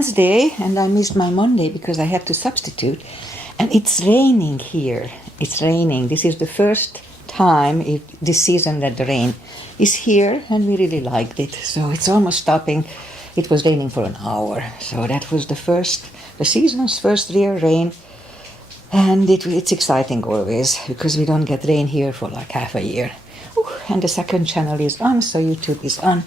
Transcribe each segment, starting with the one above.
Wednesday, and I missed my Monday because I had to substitute. And it's raining here. It's raining. This is the first time this season that the rain is here, and we really liked it. So it's almost stopping. It was raining for an hour. So that was the season's first real rain. And it's exciting always because we don't get rain here for like half a year. Ooh, and the second channel is on, so YouTube is on.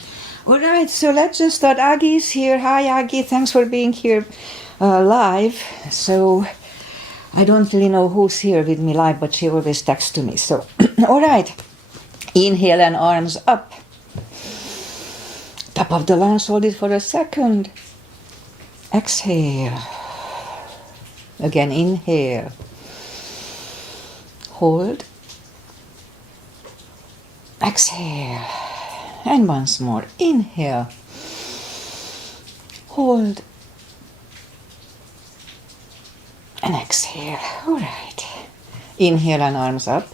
All right, so let's just start. Aggie's here. Hi, Aggie. Thanks for being here live. So I don't really know who's here with me live, but she always texts to me. So, all right. Inhale and arms up. Top of the lungs, hold it for a second. Exhale. Again, inhale. Hold. Exhale. And once more, inhale, hold, and exhale. All right. Inhale and arms up.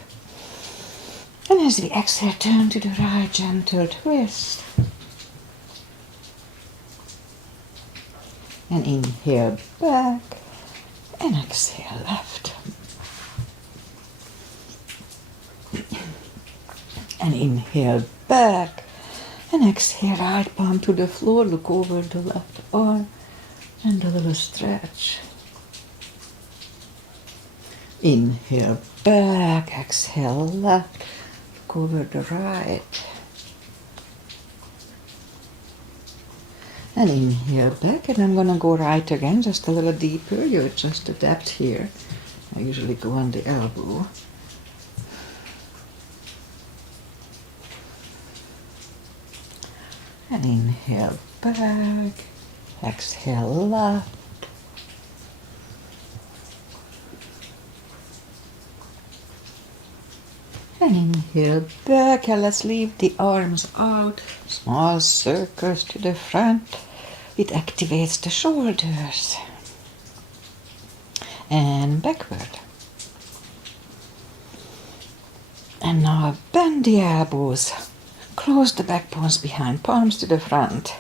And as we exhale, turn to the right, gentle twist. And inhale back, and exhale left. And inhale back. And exhale, right palm to the floor, look over the left arm, and a little stretch. Inhale back, exhale left, look over the right. And inhale back, and I'm gonna go right again, just a little deeper. You adjust the depth here. I usually go on the elbow. And inhale back, exhale left. And inhale back, and let's leave the arms out. Small circles to the front. It activates the shoulders. And backward. And now bend the elbows. Close the back bones behind, palms to the front.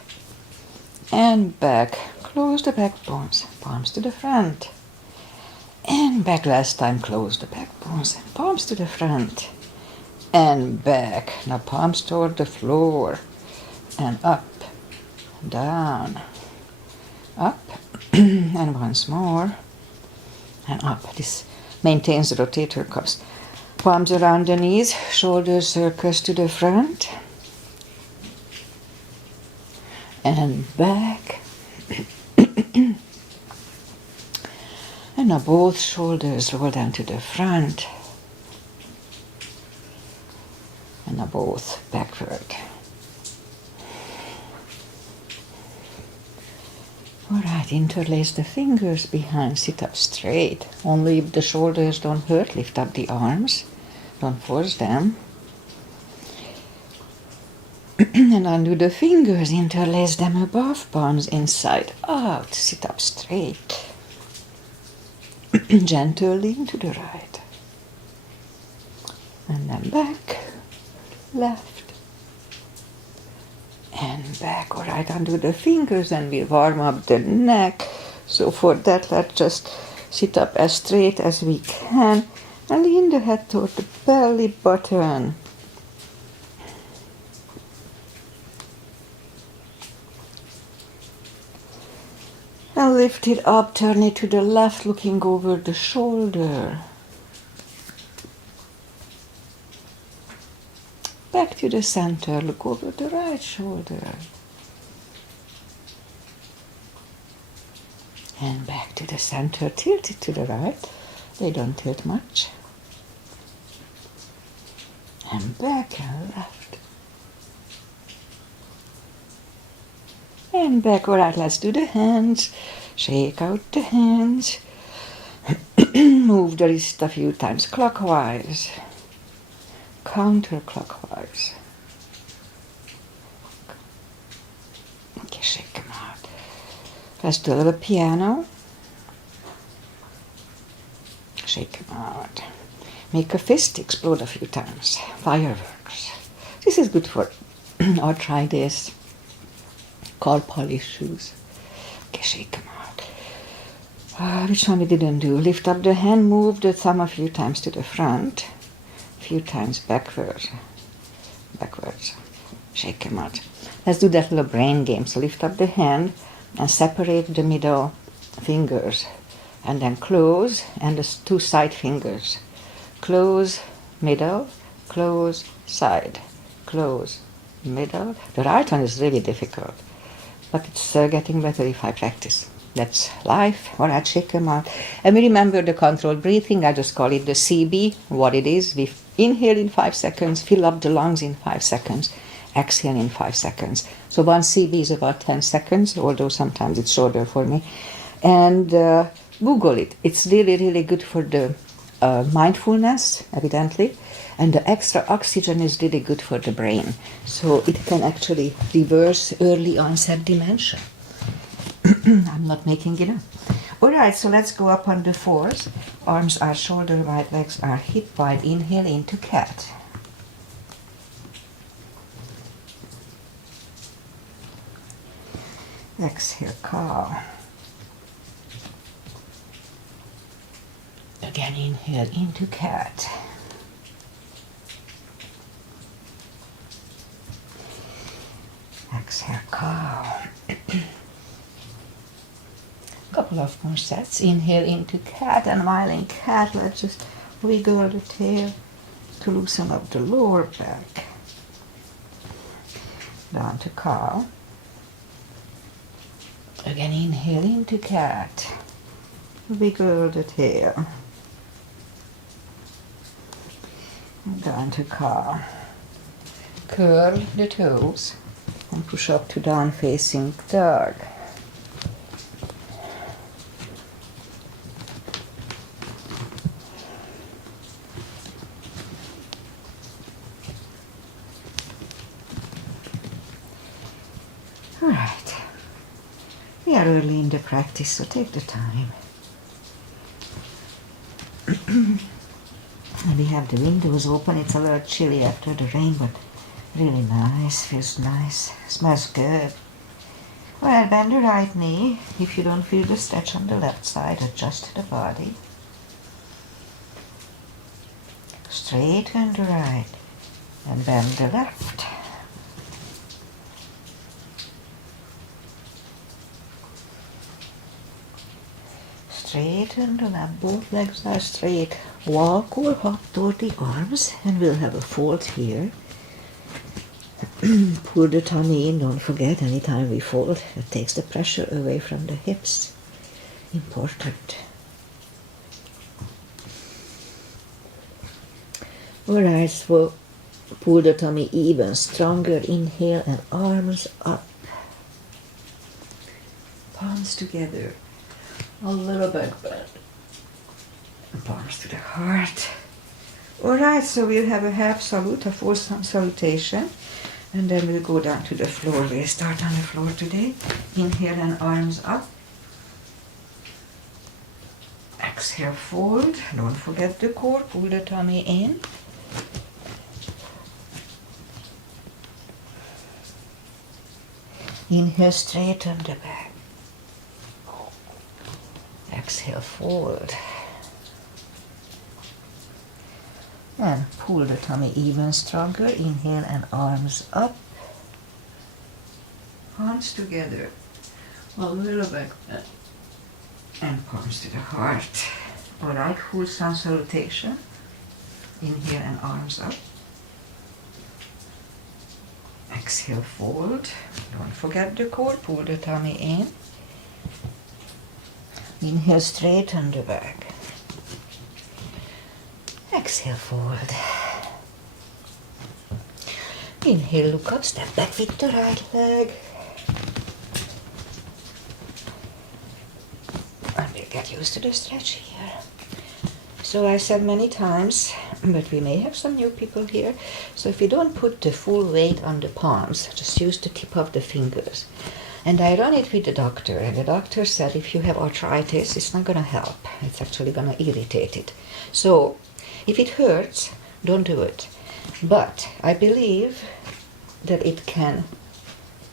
And back. Close the back bones, palms to the front. And back last time, close the back bones, palms to the front. And back. Now palms toward the floor. And up, down, up. And once more. And up. This maintains the rotator cuffs. Palms around the knees, shoulders circles to the front. And back. And now both shoulders roll down to the front. And now both backward. All right, interlace the fingers behind, sit up straight. Only if the shoulders don't hurt, lift up the arms. Don't force them. And undo the fingers, interlace them above, palms inside out, sit up straight. Gentle lean to the right. And then back, left, and back. All right, undo the fingers and we warm up the neck. So for that, let's just sit up as straight as we can and lean the head toward the belly button. And lift it up, turn it to the left, looking over the shoulder. Back to the center, look over the right shoulder. And back to the center, tilt it to the right. They don't tilt much. And back and left. And back. All right, let's do the hands. Shake out the hands. Move the wrist a few times clockwise. Counterclockwise. Okay, shake them out. Let's do a little piano. Shake them out. Make a fist, explode a few times. Fireworks. This is good for arthritis. Call polish shoes. Okay, shake them out. Which one we didn't do? Lift up the hand, move the thumb a few times to the front, a few times backwards. Shake them out. Let's do that little brain game. So lift up the hand and separate the middle fingers, and then close, and the two side fingers. Close, middle, close, side, close, middle. The right one is really difficult, but it's getting better if I practice. That's life. All right, shake them out. And we remember the controlled breathing. I just call it the CB, what it is. We inhale in 5 seconds, fill up the lungs in 5 seconds, exhale in 5 seconds. So one CB is about 10 seconds, although sometimes it's shorter for me. And Google it. It's really, really good for the mindfulness, evidently. And the extra oxygen is really good for the brain. So it can actually reverse early onset dementia. I'm not making it up. All right, so let's go up on the fours. Arms are shoulder wide, legs are hip wide. Inhale into cat. Exhale, cow. Again, inhale into cat. Exhale, cow. Couple of more sets. Inhale into cat, and while in cat, let's just wiggle the tail to loosen up the lower back. Down to cow. Again, inhale into cat. Wiggle the tail. Down to cow. Curl the toes and push up to down facing dog. All right. We are early in the practice, so take the time. And we have the windows open. It's a little chilly after the rain, but really nice, feels nice, smells good. Well, bend the right knee. If you don't feel the stretch on the left side, adjust the body. Straighten the right and bend the left. Straighten the left, both legs are straight. Walk or hop toward the arms, and we'll have a fold here. Pull the tummy in, don't forget, anytime we fold, it takes the pressure away from the hips. Important. Alright, so pull the tummy even stronger. Inhale and arms up. Palms together. A little back bend. Palms to the heart. Alright, so we'll have a half salute, a full salutation. And then we'll go down to the floor. We'll start on the floor today. Inhale and arms up. Exhale, fold. Don't forget the core. Pull the tummy in. Inhale, straighten the back. Exhale, fold. And pull the tummy even stronger. Inhale and arms up. Palms together. A little back bend. And palms to the heart. Alright, full sun salutation. Inhale and arms up. Exhale, fold. Don't forget the core. Pull the tummy in. Inhale, straighten the back. Exhale, fold. Inhale, look up, step back with the right leg. And we'll get used to the stretch here. So I said many times, but we may have some new people here. So if you don't put the full weight on the palms, just use the tip of the fingers. And I run it with the doctor, and the doctor said if you have arthritis, it's not going to help. It's actually going to irritate it. So if it hurts, don't do it. But I believe that it can,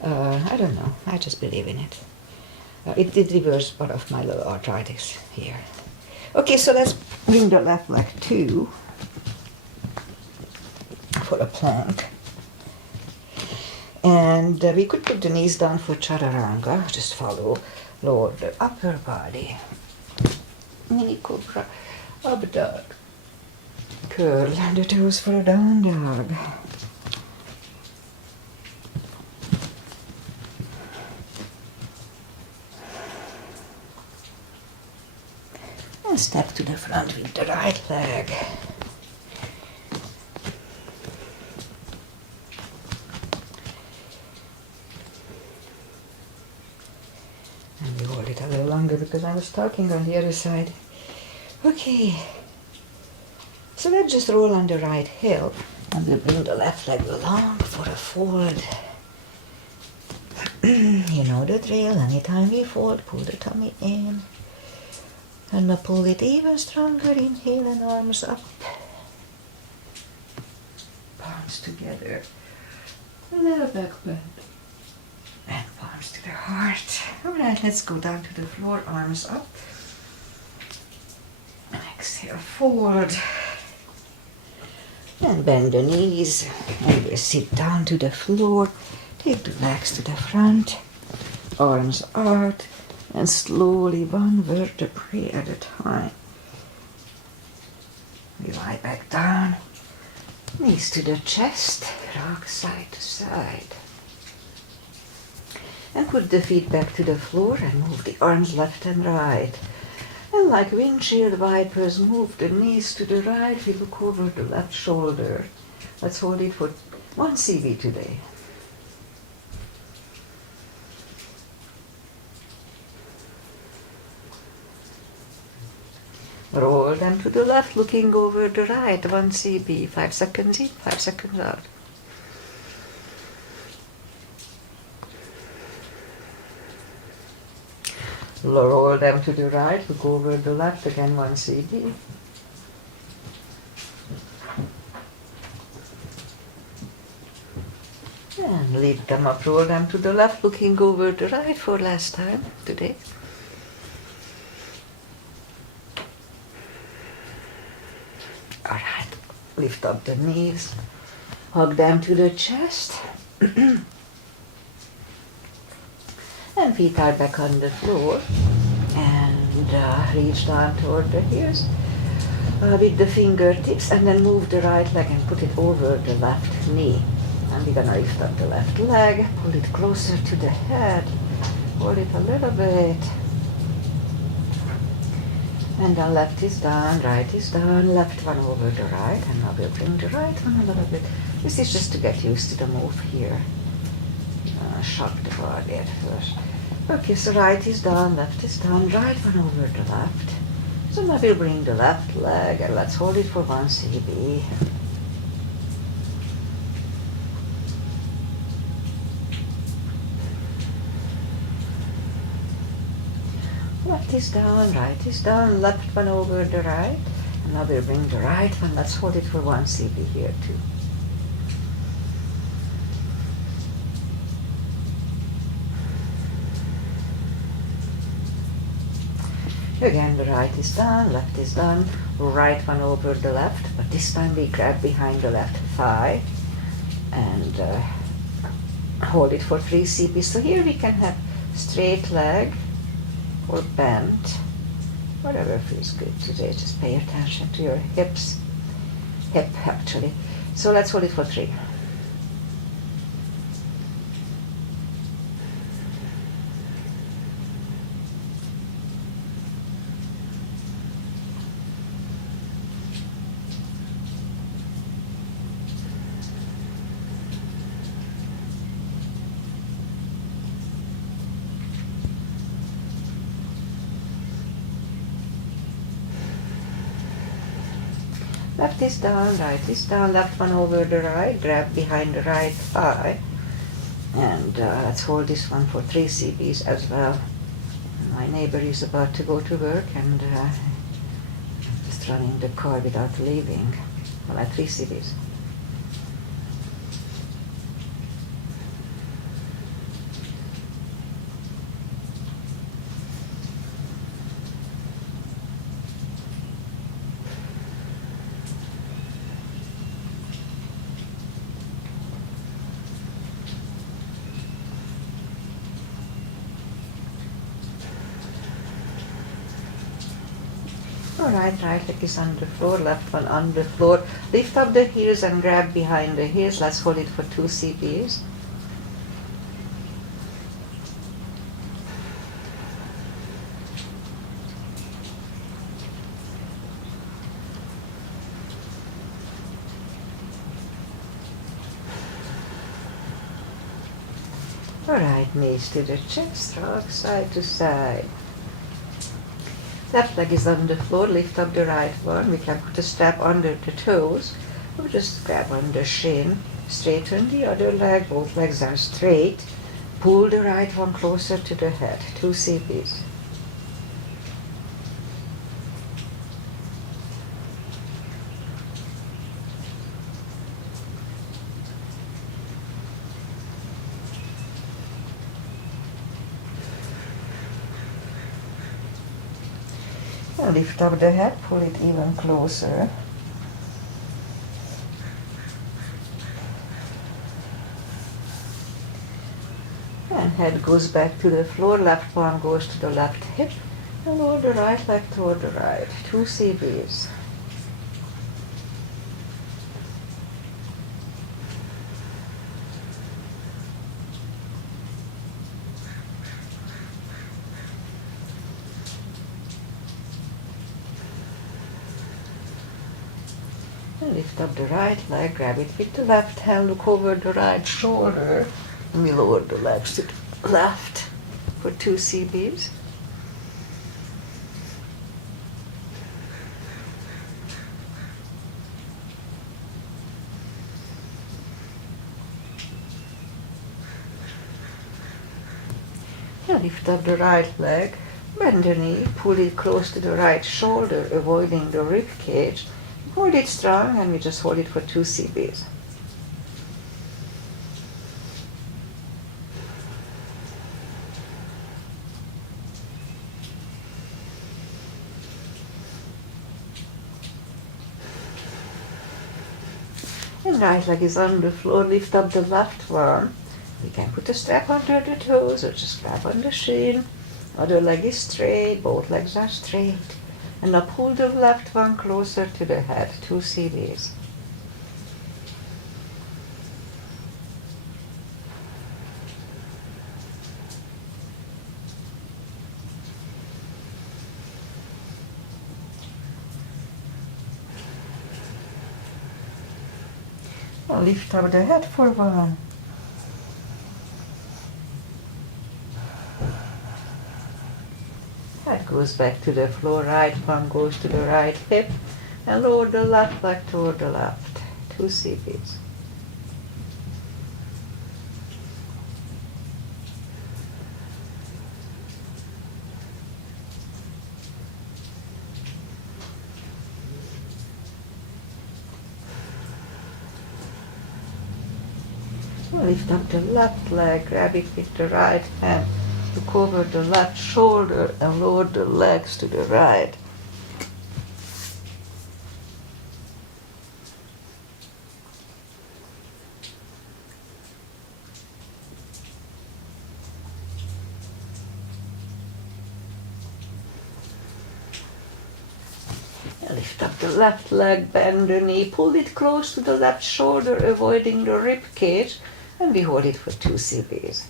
I don't know, I just believe in it. It did reverse part of my little arthritis here. Okay, so let's bring the left leg too for a plank. And we could put the knees down for chaturanga, just follow, lower the upper body. Mini cobra, up dog. Curl the toes for a down dog. And step to the front with the right leg. And we hold it a little longer because I was talking on the other side. Okay. So let's just roll on the right heel and we'll bring the left leg along for a fold. You know the drill, anytime we fold, pull the tummy in. And now pull it even stronger, inhale and arms up. Palms together, a little back bend. And palms to the heart. Alright, let's go down to the floor, arms up. And exhale, forward. And bend the knees. And we'll sit down to the floor. Take the legs to the front. Arms out. And slowly one vertebrae at a time. We lie back down. Knees to the chest. Rock side to side. And put the feet back to the floor and move the arms left and right. And like windshield wipers, move the knees to the right. We look over the left shoulder. Let's hold it for 1 CV today. Roll them to the left, looking over the right. 1 CB. 5 seconds in, 5 seconds out. Roll them to the right, look over the left, again 1 CB. And lift them up, roll them to the left, looking over the right for last time today. Alright, lift up the knees, hug them to the chest. And feet are back on the floor. And reach down toward the heels with the fingertips and then move the right leg and put it over the left knee. And we're gonna lift up the left leg, pull it closer to the head, hold it a little bit. And then left is down, right is down, left one over the right, and now we'll bring the right one a little bit. This is just to get used to the move here. Shock the body at first. Okay, so right is down, left is down, right one over the left. So now we'll bring the left leg and let's hold it for 1 CB. Left is down, right is down, left one over the right. And now we'll bring the right one, let's hold it for 1 CB here too. Again, the right is down, left is down, right one over the left, but this time we grab behind the left thigh and hold it for 3 CB. So here we can have straight leg or bent, whatever feels good today. Just pay attention to your hips, hip actually. So let's hold it for 3. Left is down, right is down, left one over the right, grab behind the right thigh. And let's hold this one for 3 CBs as well. My neighbor is about to go to work and just running the car without leaving. Well, at 3 CBs. Alright, right leg is on the floor, left one on the floor. Lift up the heels and grab behind the heels. Let's hold it for 2 CBs. Alright, knees to the chest, rock side to side. Left leg is on the floor, lift up the right one. We can put a strap under the toes. Or just grab on the shin, straighten the other leg, both legs are straight. Pull the right one closer to the head, 2 CBs. And lift up the head, pull it even closer. And head goes back to the floor, left one goes to the left hip, and lower the right leg toward the right, 2 CBs. And lift up the right leg, grab it with the left hand, look over the right shoulder, and we lower the legs to the left for 2 CBs. And lift up the right leg, bend the knee, pull it close to the right shoulder, avoiding the rib cage. Hold it strong, and we just hold it for 2 CBs. And right leg is on the floor, lift up the left one. We can put a strap under the toes or just grab on the shin. Other leg is straight, both legs are straight. And now pull the left one closer to the head, 2 CBs. Now lift up the head for 1. Head goes back to the floor, right one goes to the right hip, and lower the left leg toward the left, 2 CBs. Lift up the left leg, grab it with the right hand, look over the left shoulder and lower the legs to the right. Lift up the left leg, bend the knee, pull it close to the left shoulder, avoiding the rib cage, and we hold it for 2 CBs.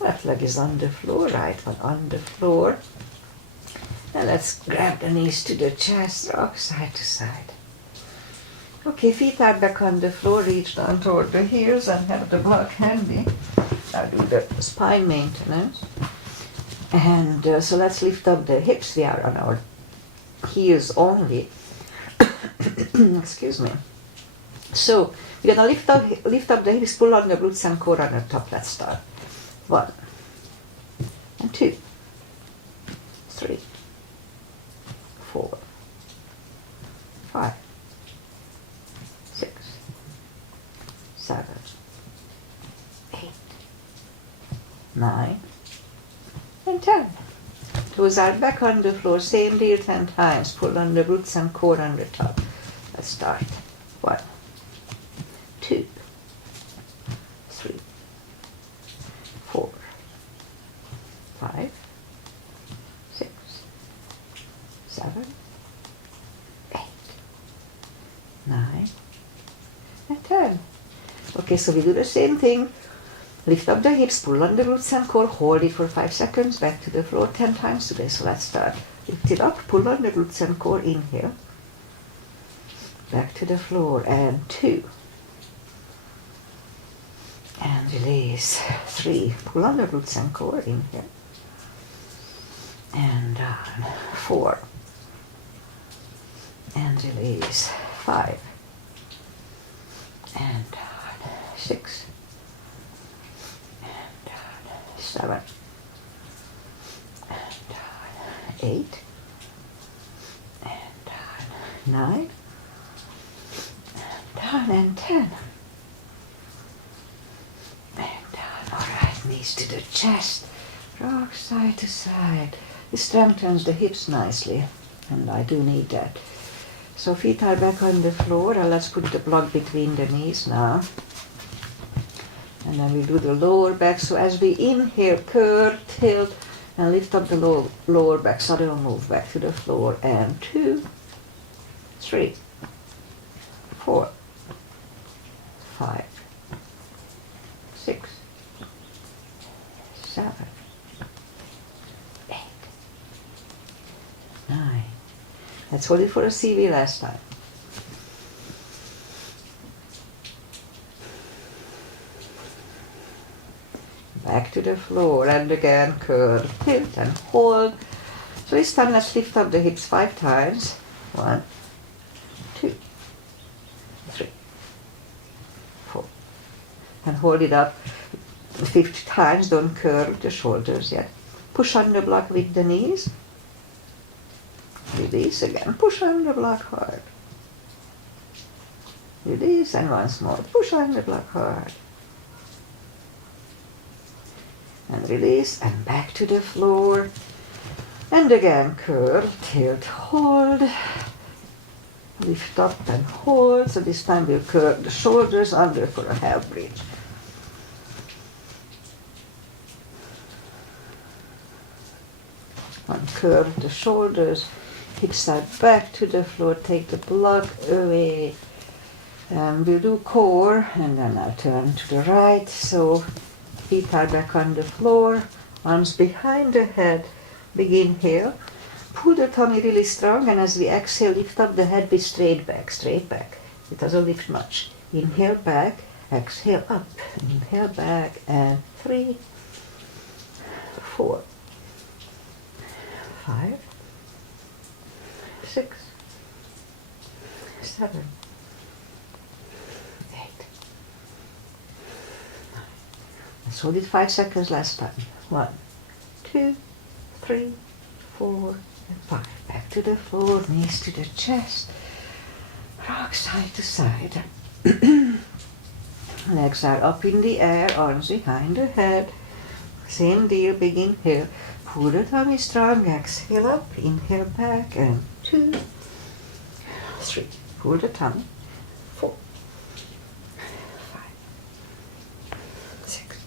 Left leg is on the floor, right one on the floor. And let's grab the knees to the chest, rock side to side. Okay, feet are back on the floor, reach down toward the heels and have the block handy. Now do the spine maintenance. And so let's lift up the hips. We are on our heels only. Excuse me. So we're gonna lift up the hips, pull on the glutes and core on the top. Let's start. 1 and 2, 3, 4, 5, 6, 7, 8, 9, and 10. 2 toes are back on the floor. Same deal 10 times. Pull on the roots and core on the top. Let's start. 1, 2, 3, 4, 5, 6, 7, 8, 9, and 10. Okay, so we do the same thing. Lift up the hips, pull on the roots and core, hold it for 5 seconds, back to the floor 10 times today. So let's start. Lift it up, pull on the roots and core, inhale. Back to the floor, and 2. And release. 3. Pull on the roots and core, inhale. And down. 4. And release. 5. And down. 6. 7, and down, 8, and down, 9, and down, and 10, and down. All right, knees to the chest, rock side to side. This strengthens the hips nicely, and I do need that. So feet are back on the floor, and let's put the block between the knees now. And then we do the lower back. So as we inhale, curl, tilt, and lift up the lower back. Suddenly move back to the floor. And 2, 3, 4, 5, 6, 7, 8, 9. Let's hold it for a CV last time. Back to the floor, and again curl, tilt, and hold. So this time let's lift up the hips 5 times. 1, 2, 3, 4. And hold it up 50 times. Don't curl the shoulders yet. Push on the block with the knees. Release again. Push on the block hard. Release, and once more. Push on the block hard. And release, and back to the floor. And again, curl, tilt, hold. Lift up and hold. So this time we'll curl the shoulders under for a half bridge. Uncurl the shoulders, hips side back to the floor, take the block away. And we'll do core, and then I'll turn to the right. So feet are back on the floor, arms behind the head. Big inhale. Pull the tummy really strong, and as we exhale, lift up the head, be straight back, straight back. It doesn't lift much. Inhale back, exhale up. Inhale back, and 3, 4, 5, 6, 7, 8. Let's hold it 5 seconds last time. 1, 2, 3, 4, and 5. Back to the floor, knees to the chest. Rock side to side. Legs are up in the air, arms behind the head. Same deal, big inhale. Pull the tummy strong, exhale up, inhale back, and 2, 3. Pull the tummy. 4, 5, 6,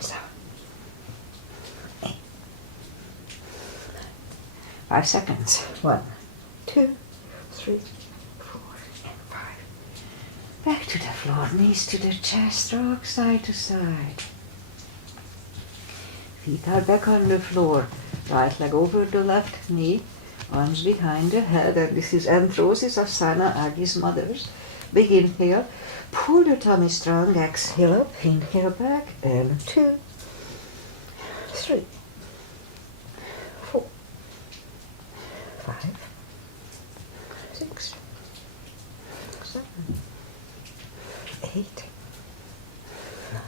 7, 8. 5 seconds. 1, 2, 3, 4, and 5. Back to the floor, knees to the chest, rock side to side. Feet are back on the floor. Right leg over the left knee, arms behind the head, and this is Anthrosis Asana, Agi's Mothers. Big inhale, pull the tummy strong, exhale up, inhale back, and 2, 3, 4, 5, 6, 7, 8, 9.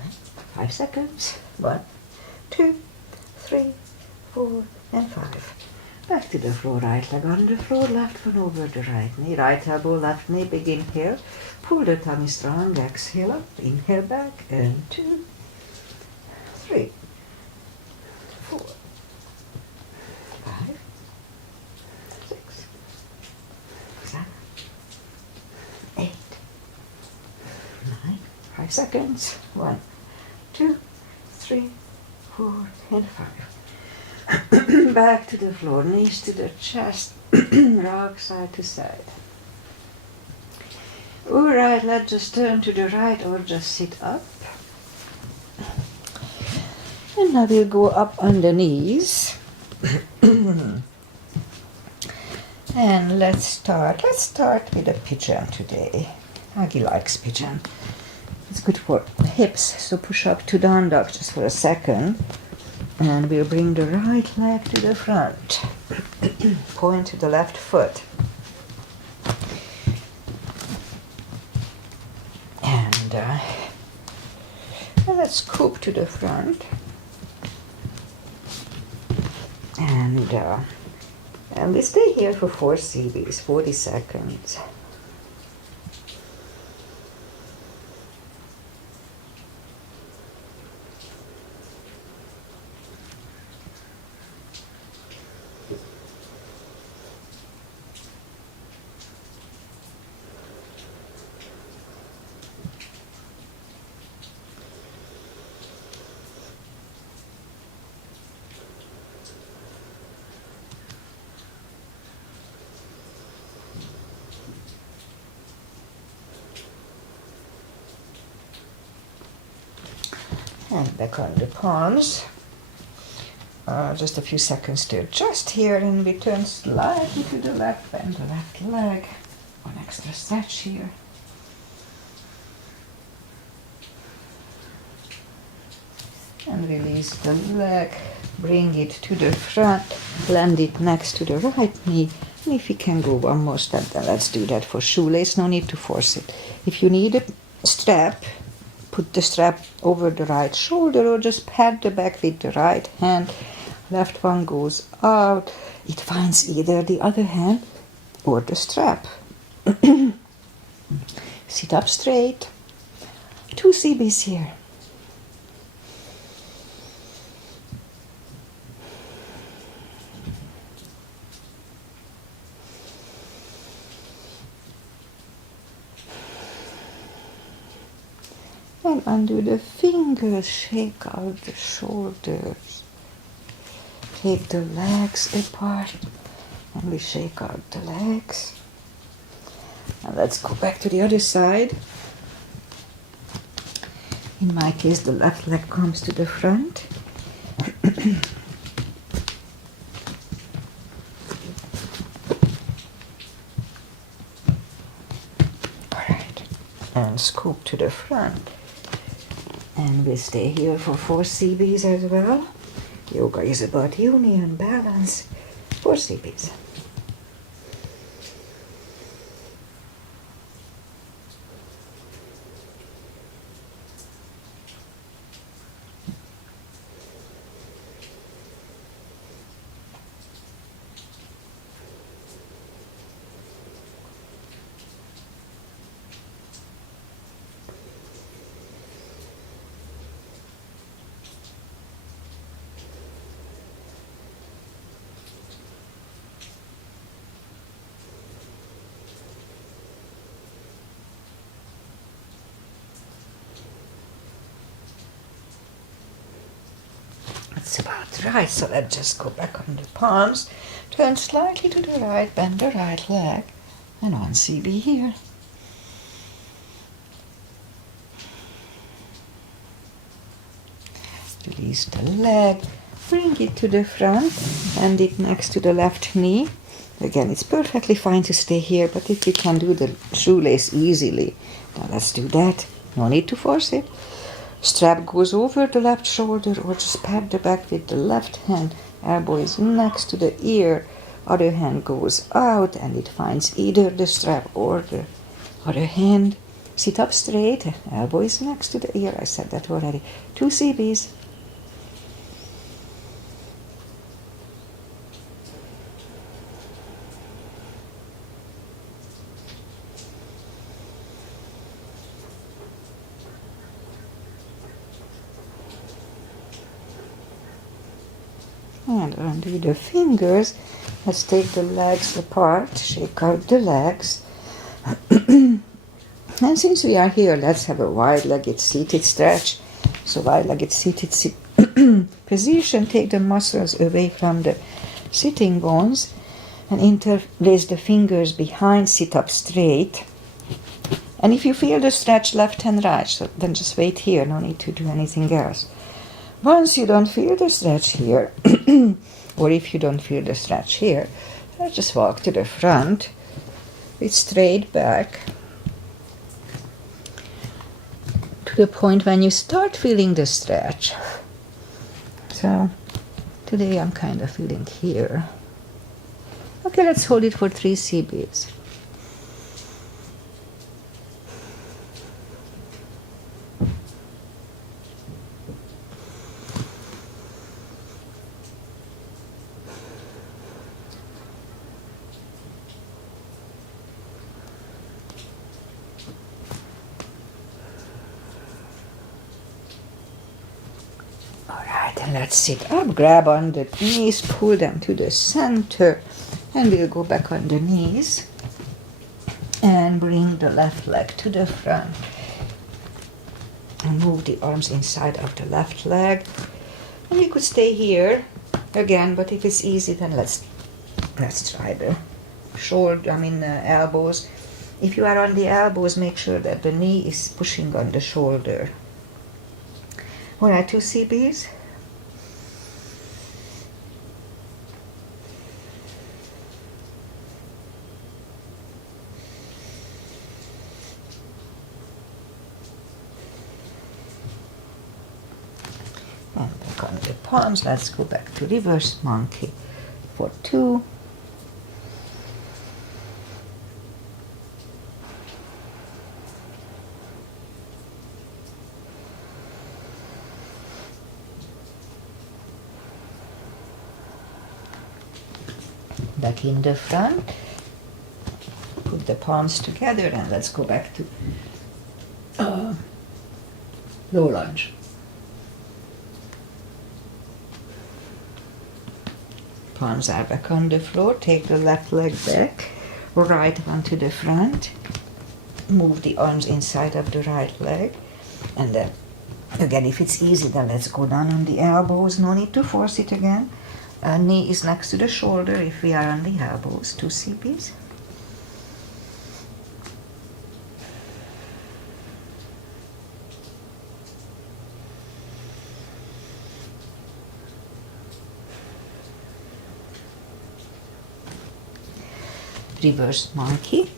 5 seconds. 1, 2, 3, 4, and 5. Back to the floor, right leg on the floor, left one over the right knee, right elbow, left knee, big inhale. Pull the tummy strong, exhale up, inhale back, and 2, 3, 4, seconds. 1, 2, 3, 4, and 5. Back to the floor, knees to the chest, rock side to side. Alright, let's just turn to the right or just sit up. And now we'll go up on the knees. And let's start with a pigeon today. Aggie likes pigeon. It's good for hips, so push up to down dog just for a second. And we'll bring the right leg to the front. Point to the left foot. And let's scoop to the front. And we stay here for 4 CBs, 40 seconds. And back on the palms. Just a few seconds to adjust here, and we turn slightly to the left, bend the left leg. One extra stretch here. And release the leg, bring it to the front, land it next to the right knee. And if you can go one more step, then let's do that for shoelace, no need to force it. If you need a strap, put the strap over the right shoulder or just pat the back with the right hand. Left one goes out. It finds either the other hand or the strap. Sit up straight. 2 CBs here. And undo the fingers, shake out the shoulders. Take the legs apart, and we shake out the legs. And let's go back to the other side. In my case, the left leg comes to the front. Alright, and scoop to the front. And we stay here for 4 CBs as well. Yoga is about union, balance, 4 CBs. That's about right, so let's just go back on the palms, turn slightly to the right, bend the right leg, and 1 CB here. Release the leg, bring it to the front, and it next to the left knee. Again, it's perfectly fine to stay here, but if you can do the shoelace easily, then let's do that. No need to force it. Strap goes over the left shoulder, or just pat the back with the left hand. Elbow is next to the ear. Other hand goes out, and it finds either the strap or the other hand. Sit up straight. Elbow is next to the ear. I said that already. 2 CBs. And undo the fingers. Let's take the legs apart, shake out the legs. And since we are here, let's have a wide-legged seated stretch. So wide-legged seated position, take the muscles away from the sitting bones and interlace the fingers behind, sit up straight. And if you feel the stretch left and right, so then just wait here, no need to do anything else. Once you don't feel the stretch here, or if you don't feel the stretch here, just walk to the front with straight back to the point when you start feeling the stretch. So today I'm kind of feeling here. Okay, let's hold it for 3 CBs. And let's sit up, grab on the knees, pull them to the center, and we'll go back on the knees and bring the left leg to the front and move the arms inside of the left leg. And you could stay here again, but if it's easy, then let's try the elbows. If you are on the elbows, make sure that the knee is pushing on the shoulder. All right, 2 CBs. And back on the palms, let's go back to reverse monkey for 2. Back in the front, put the palms together and let's go back to low lunge. Palms are back on the floor, take the left leg back, right one to the front, move the arms inside of the right leg, and then again if it's easy then let's go down on the elbows, no need to force it again. Knee is next to the shoulder if we are on the elbows, 2 CBs. Reverse monkey.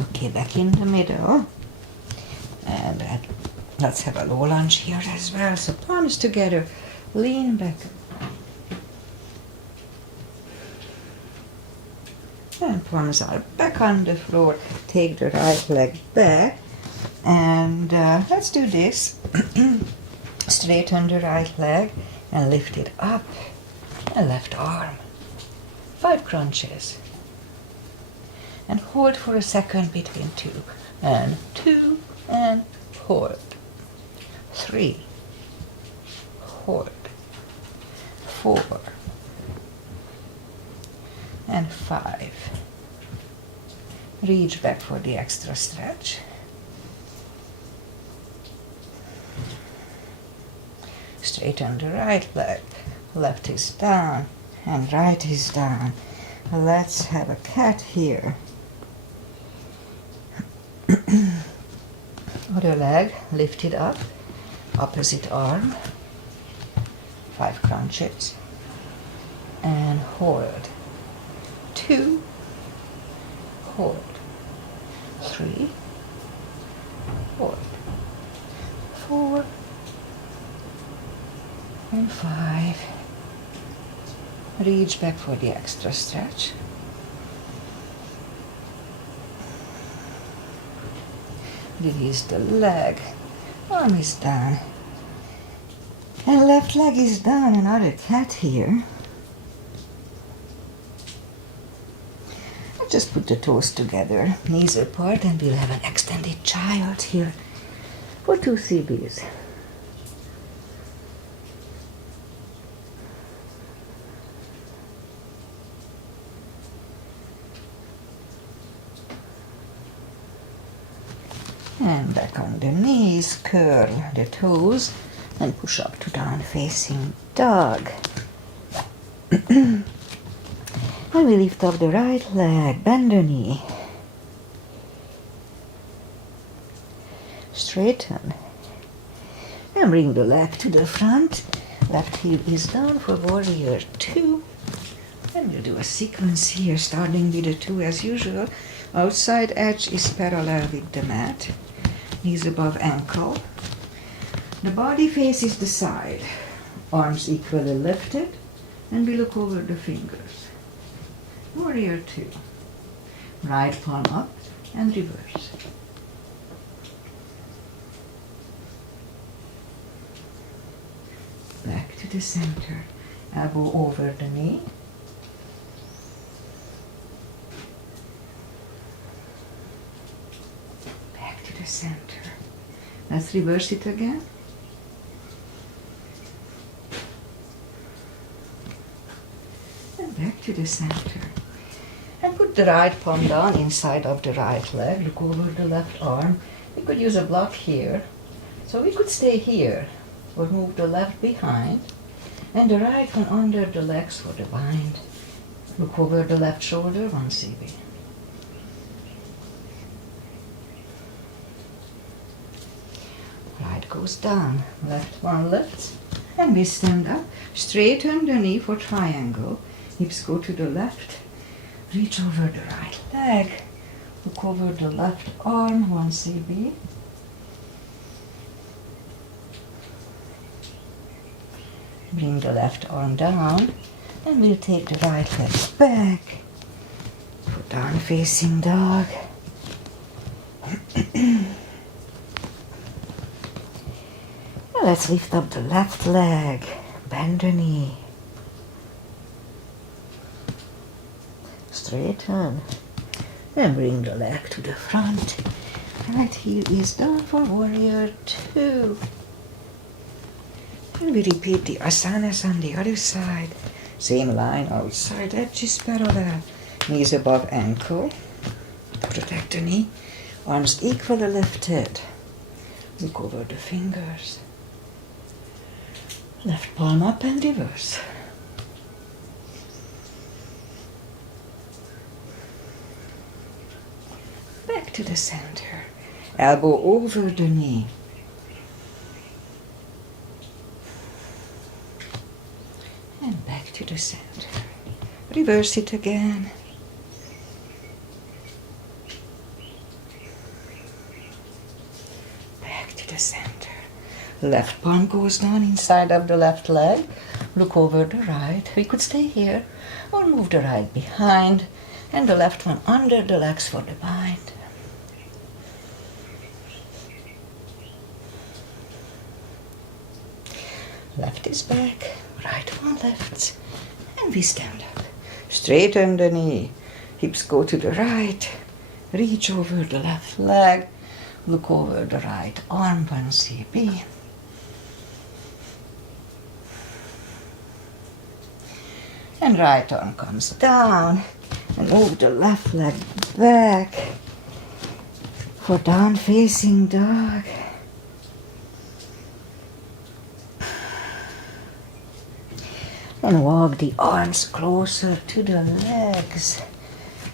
Okay, back in the middle. And let's have a low lunge here as well. So palms together, lean back. And palms are back on the floor. Take the right leg back. And let's do this. Straighten the right leg and lift it up. And left arm. 5 crunches. And hold for a second between 2. And 2 and hold. 3. Hold. 4. And 5. Reach back for the extra stretch. Straighten the right leg. Left is down and right is down. Let's have a cat here. Other leg lifted up, opposite arm, 5 crunches, and hold. 2, hold. 3, hold. 4, and 5. Reach back for the extra stretch. Release the leg, arm is down, and left leg is down, another cat here. Just put the toes together, knees apart, and we'll have an extended child here for 2 CBs. And back on the knees, curl the toes, and push up to down facing dog. And we lift up the right leg, bend the knee. Straighten. And bring the leg to the front. Left heel is down for warrior 2. And we'll do a sequence here, starting with the 2 as usual. Outside edge is parallel with the mat. Knees above ankle. The body faces the side. Arms equally lifted. And we look over the fingers. Warrior 2. Right palm up and reverse. Back to the center. Elbow over the knee. Back to the center. Let's reverse it again. And back to the center. And put the right palm down inside of the right leg. Look over the left arm. We could use a block here. So we could stay here. Or move the left behind. And the right one under the legs for the bind. Look over the left shoulder, 1 CB. Right goes down, left one lifts, and we stand up. Straighten the knee for triangle. Hips go to the left. Reach over the right leg. Look over the left arm, 1 CB. Bring the left arm down, and we'll take the right leg back. Put down facing dog. Let's lift up the left leg, bend the knee. Straighten. And bring the leg to the front. Right heel is down for warrior 2. And we repeat the asanas on the other side. Same line, outside edge is parallel. Knees above ankle. Protect the knee. Arms equally lifted. Look over the fingers. Left palm up and reverse. Back to the center. Elbow over the knee. And back to the center. Reverse it again. Back to the center. Left palm goes down inside of the left leg. Look over the right. We could stay here or move the right behind and the left one under the legs for the bind. Left is back, right one lifts, and we stand up. Straighten the knee. Hips go to the right. Reach over the left leg. Look over the right arm, 1 CB. And right arm comes down and move the left leg back for down facing dog. And walk the arms closer to the legs.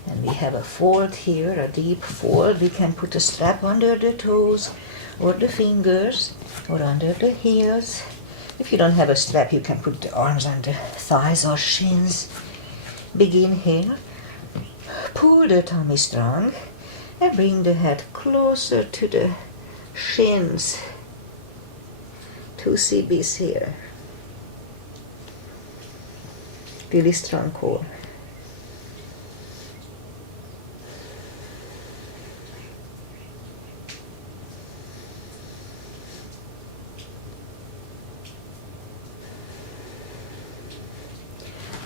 And we have a fold here, a deep fold. We can put a strap under the toes or the fingers or under the heels. If you don't have a strap, you can put the arms under thighs or shins. Begin here. Pull the tummy strong and bring the head closer to the shins. 2 CBs here. Really strong core.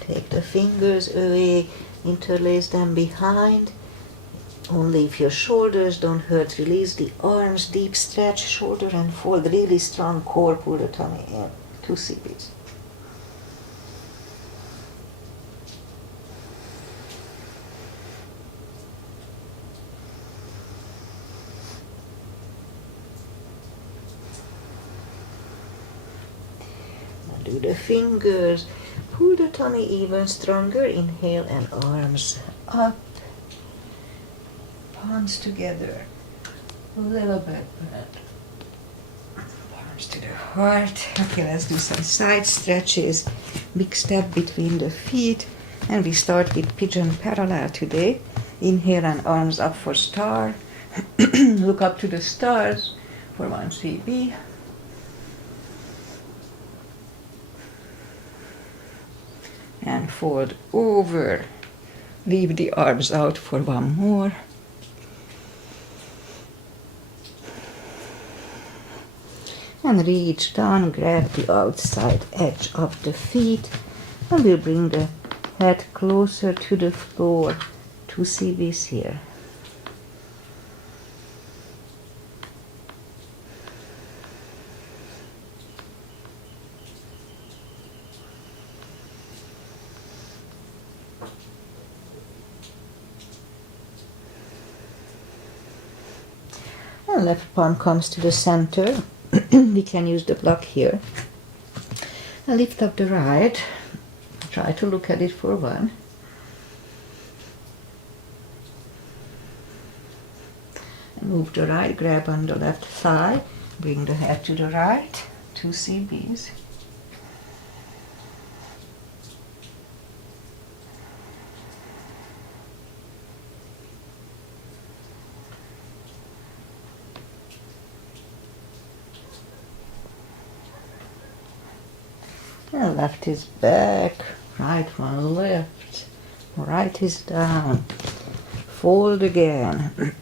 Take the fingers away Interlace them behind. Only if your shoulders don't hurt, release the arms, deep stretch, shoulder and fold, really strong core, pull the tummy in. 2 CBs. Do the fingers, pull the tummy even stronger, inhale and arms up, palms together, a little bit bent, palms to the heart. Okay, let's do some side stretches, big step between the feet, and we start with pigeon parallel today. Inhale and arms up for star, look up to the stars for 1 CB. And fold over, leave the arms out for 1 more. And reach down, grab the outside edge of the feet, and we'll bring the head closer to the floor. 2 CBs here. And left palm comes to the center. We can use the block here. And lift up the right. Try to look at it for 1. And move the right, grab on the left thigh. Bring the head to the right. 2 CBs. And left is back, right one left, right is down, fold again.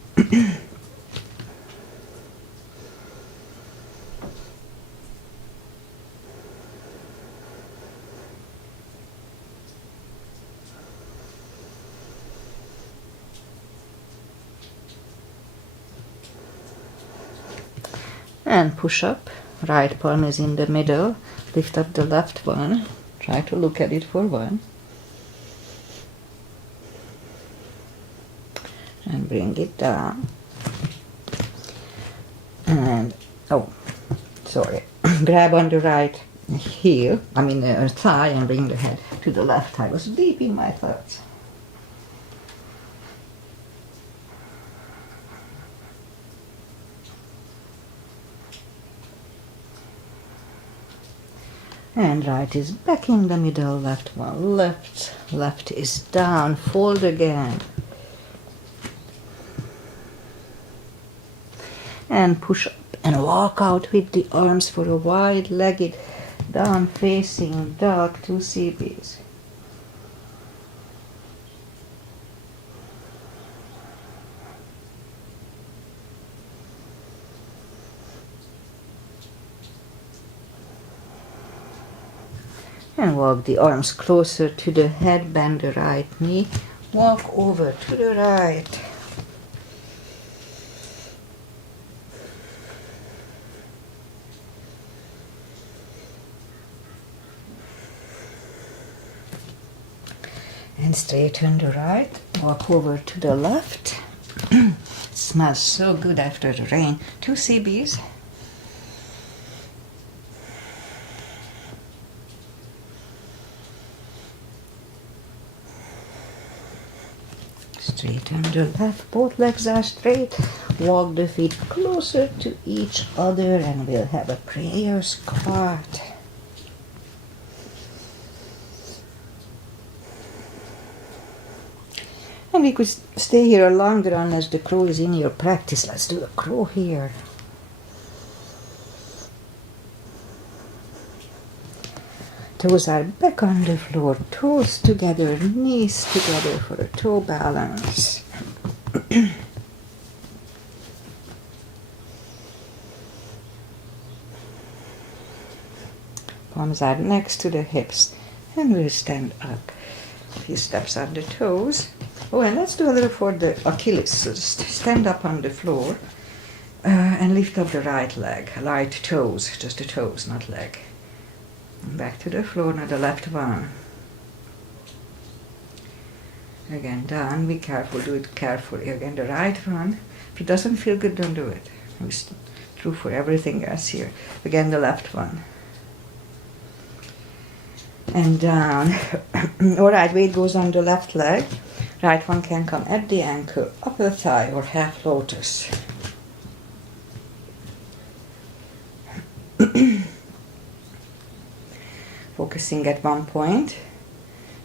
And push up, right palm is in the middle. Lift up the left one, try to look at it for 1. And bring it down. And, oh, sorry, grab on the right heel, thigh, and bring the head to the left. I was deep in my thoughts. And right is back in the middle, left one left, left is down, fold again. And push up and walk out with the arms for a wide-legged, down-facing dog, 2 CBs. And walk the arms closer to the head, bend the right knee, walk over to the right. And straighten the right, walk over to the left. Smells so good after the rain. 2 CBs. Straighten the left, both legs are straight. Walk the feet closer to each other and we'll have a prayer squat. And we could stay here longer unless the crow is in your practice. Let's do a crow here. Toes are back on the floor, toes together, knees together for a toe balance. Palms are next to the hips and we'll stand up. few steps on the toes. Oh, and let's do a little for the Achilles. So just stand up on the floor and lift up the right leg, right toes, just the toes, not leg. And back to the floor, now the left one. Again, down, be careful, do it carefully. Again, the right one. If it doesn't feel good, don't do it. It's true for everything else here. Again, the left one. And down. Alright, weight goes on the left leg. Right one can come at the ankle, upper thigh, or half lotus. Focusing at one point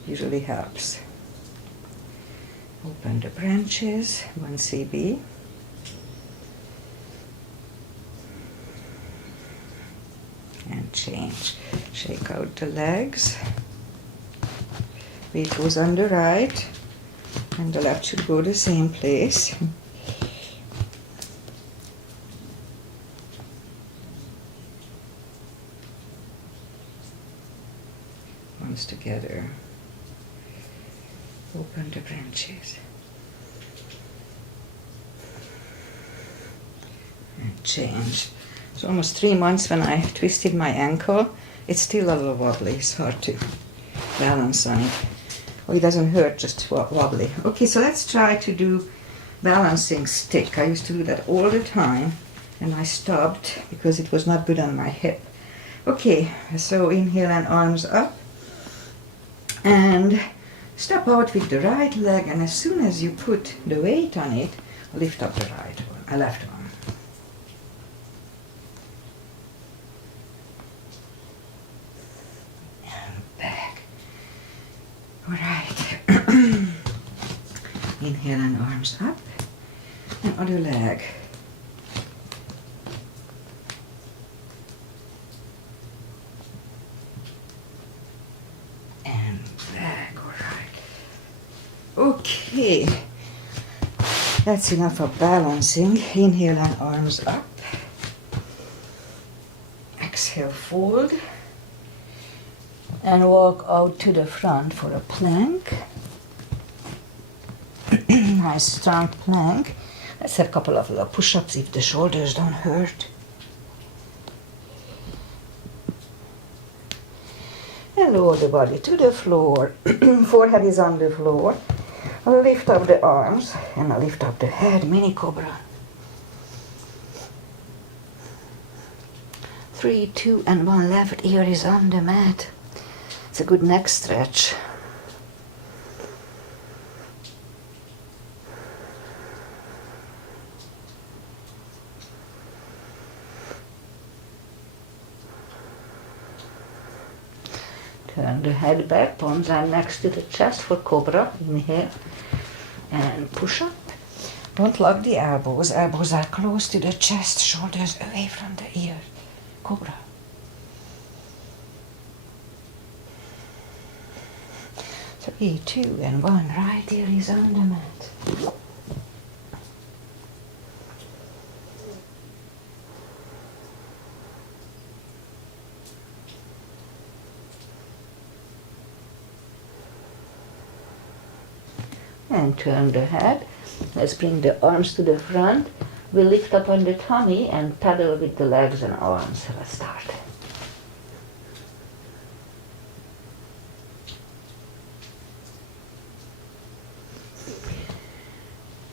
usually helps. Open the branches, 1 cb. And change. Shake out the legs. Weight goes on the right, and the left should go the same place. Once together. Open the branches. And change. It's almost 3 months when I twisted my ankle. It's still a little wobbly. It's hard to balance on it. Oh, it doesn't hurt, just wobbly. Okay, so let's try to do balancing stick. I used to do that all the time, and I stopped because it was not good on my hip. Okay, so inhale and arms up. And step out with the right leg, and as soon as you put the weight on it, lift up the left one. And back. All right. Inhale and arms up. And other leg. Okay, that's enough of balancing. Inhale and arms up. Exhale, fold. And walk out to the front for a plank. Nice strong plank. Let's have a couple of little push-ups if the shoulders don't hurt. And lower the body to the floor. Forehead is on the floor. I'll lift up the arms and I'll lift up the head, mini cobra. 3, 2, and 1 left ear is on the mat. It's a good neck stretch. Turn the head back, palms are next to the chest for cobra. Inhale and push up. Don't lock the elbows. Elbows are close to the chest, shoulders away from the ear. Cobra. 3, 2, and 1. Right ear is on the mat. And turn the head. Let's bring the arms to the front. We'll lift up on the tummy and paddle with the legs and arms. Let's start.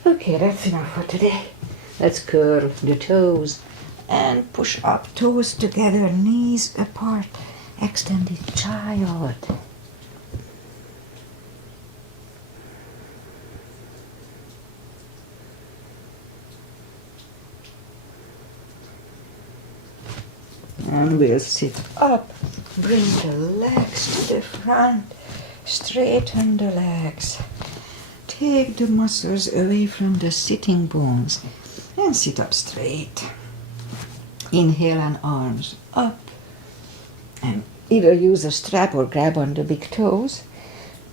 Okay, that's enough for today. Let's curl the toes and push up, toes together, knees apart, extended child. And we'll sit up, bring the legs to the front, straighten the legs. Take the muscles away from the sitting bones and sit up straight. Inhale and arms up. And either use a strap or grab on the big toes.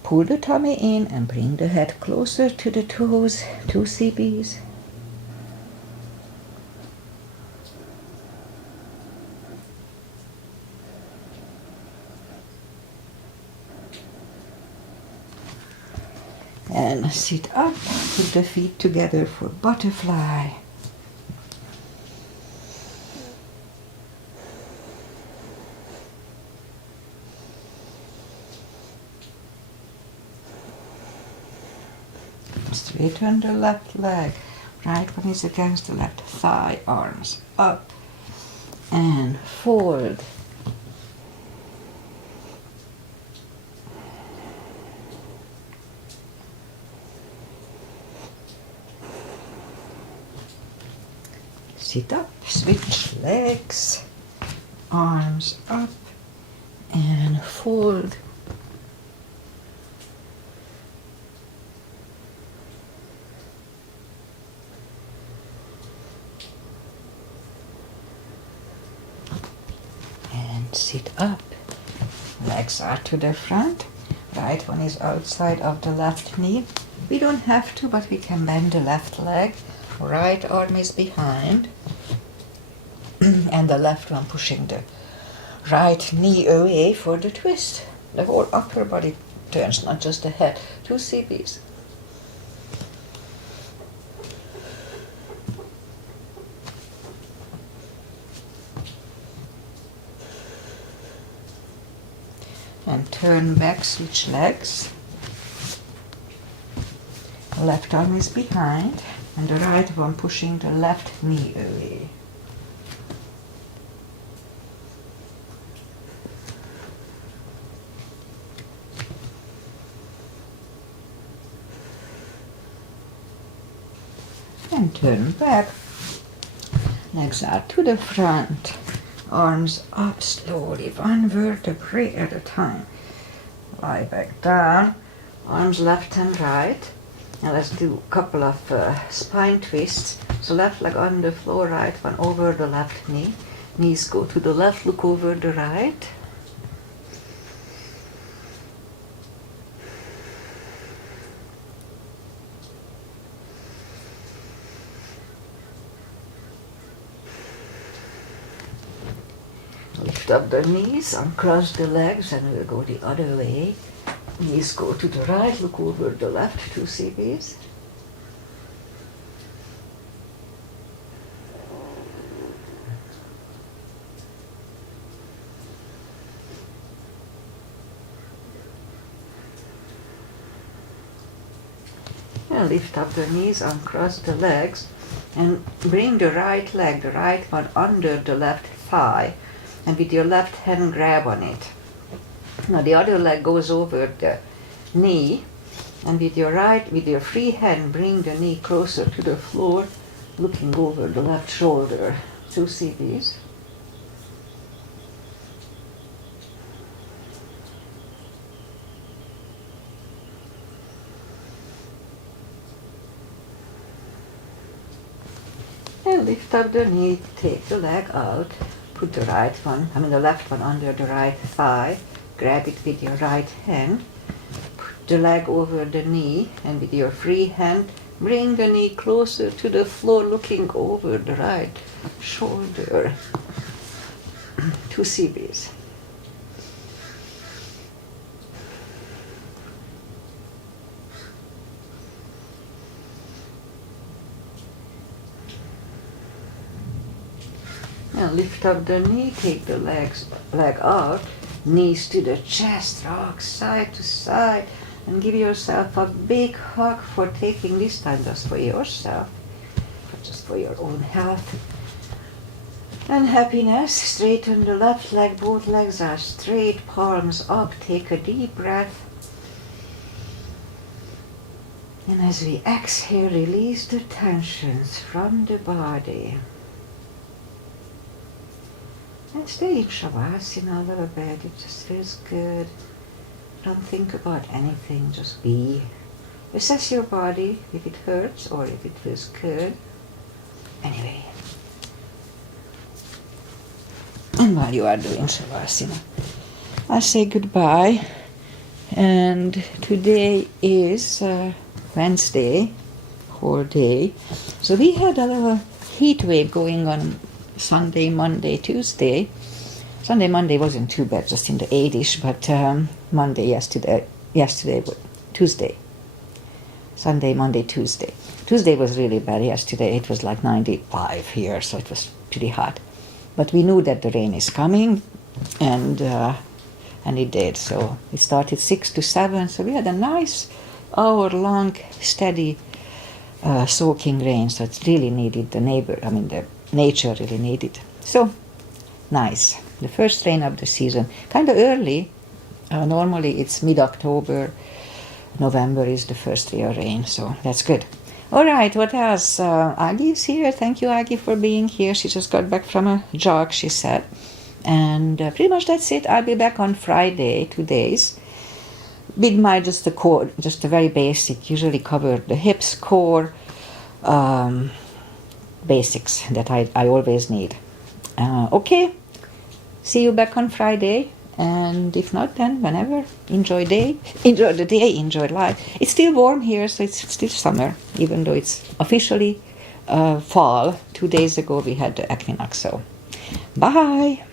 Pull the tummy in and bring the head closer to the toes, 2 CBs. And sit up, put the feet together for butterfly. Straighten the left leg. Right one is against the left thigh, arms up and fold. Sit up, switch legs, arms up and fold. And sit up. Legs are to the front. Right one is outside of the left knee. We don't have to, but we can bend the left leg. Right arm is behind. And the left one pushing the right knee away for the twist. The whole upper body turns, not just the head. 2 CBs. And turn back, switch legs. Left arm is behind and the right one pushing the left knee away. And turn back. Legs are to the front. Arms up slowly, one vertebrae at a time. Lie back down. Arms left and right. And let's do a couple of spine twists. So left leg on the floor, right one over the left knee. Knees go to the left, look over the right. Lift up the knees, uncross the legs, and we'll go the other way. Knees go to the right, look over the left, 2 CBs. And lift up the knees, uncross the legs, and bring the right leg, the right one, under the left thigh. And with your left hand grab on it. Now the other leg goes over the knee, and with your free hand bring the knee closer to the floor, looking over the left shoulder. 2 CBs. And lift up the knee, take the leg out. Put the left one under the right thigh, grab it with your right hand, put the leg over the knee, and with your free hand, bring the knee closer to the floor, looking over the right shoulder. 2 CBs. Now lift up the knee, take the leg out, knees to the chest, rock side to side, and give yourself a big hug for taking this time just for yourself, just for your own health and happiness. Straighten the left leg, both legs are straight, palms up, take a deep breath. And as we exhale, release the tensions from the body. And stay in Shavasana a little bit, it just feels good. Don't think about anything, just be. Assess your body if it hurts or if it feels good. Anyway. And while you are doing Shavasana, I'll say goodbye. And today is Wednesday, whole day. So we had a little heat wave going on Sunday, Monday, Tuesday. Sunday, Monday wasn't too bad, just in the 80s, but Tuesday, Sunday, Monday, Tuesday. Tuesday was really bad. Yesterday it was like 95 here, so it was pretty hot. But we knew that the rain is coming, and it did. So it started 6 to 7. So we had a nice hour-long, steady, soaking rain. So it's really needed. The nature really needed. So nice. The first rain of the season, kind of early. Normally it's mid-October. November is the first real rain, so that's good. All right, what else? Aggie is here. Thank you, Aggie, for being here. She just got back from a jog, she said. And pretty much that's it. I'll be back on Friday, 2 days. With my just the core, just a very basic, usually cover the hips, core, basics that I always need. Okay, see you back on Friday. And if not, then whenever, enjoy the day, enjoy life. It's still warm here, so it's still summer, even though it's officially fall. 2 days ago we had the equinox, so bye!